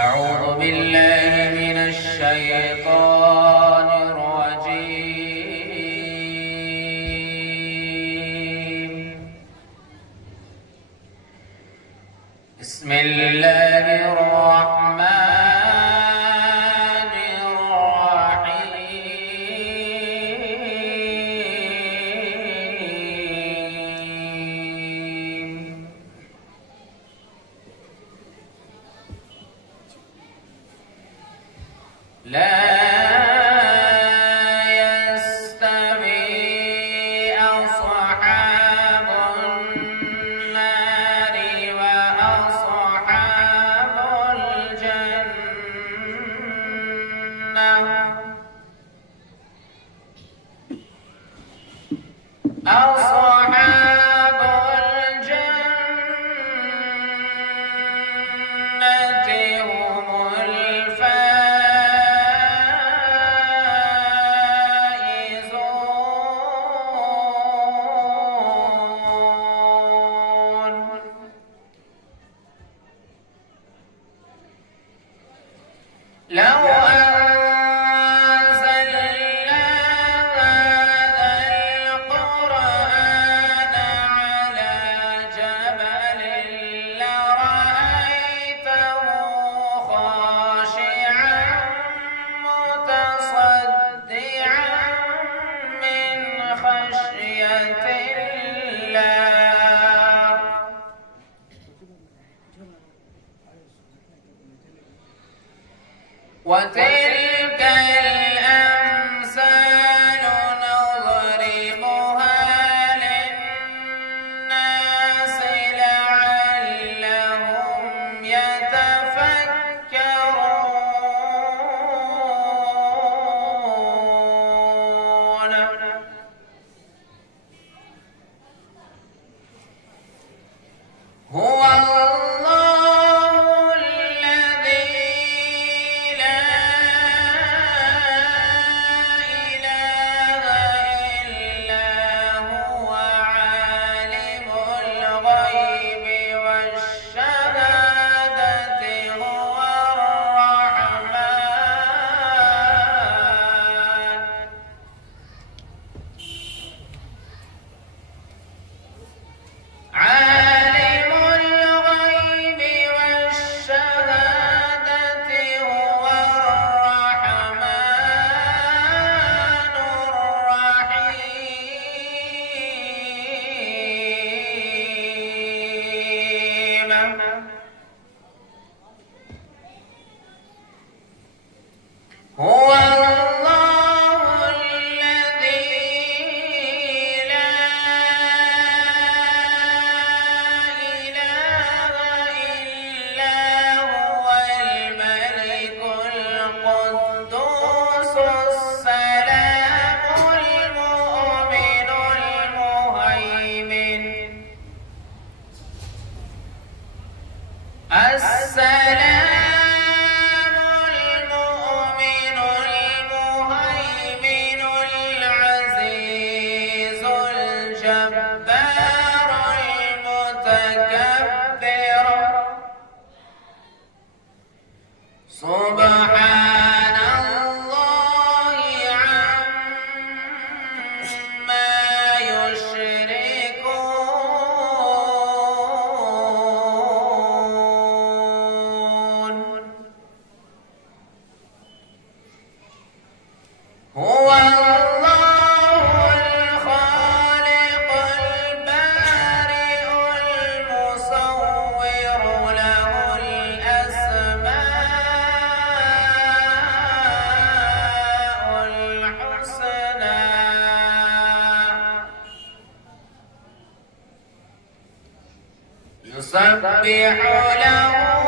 أعوذ بالله من الشيطان الرجيم. بسم الله الرحمن الرحيم. لا يستوي أصحاب النار وأصحاب الجنة. أصحاب الجنة هم لو أنزلنا هذا القرآن على جبل لرأيته خاشعا متصدعا من خشية الله. وتلك الأمثال نضربها للناس لعلهم يتفكرون. هو هو الله الذي لا إله إلا هو الملك القدوس السلام المؤمن المهيمن السلام سبحان الله عما يشركون. هو الله الخالق البارئ المصور له الأسماء الحسنى يسبح له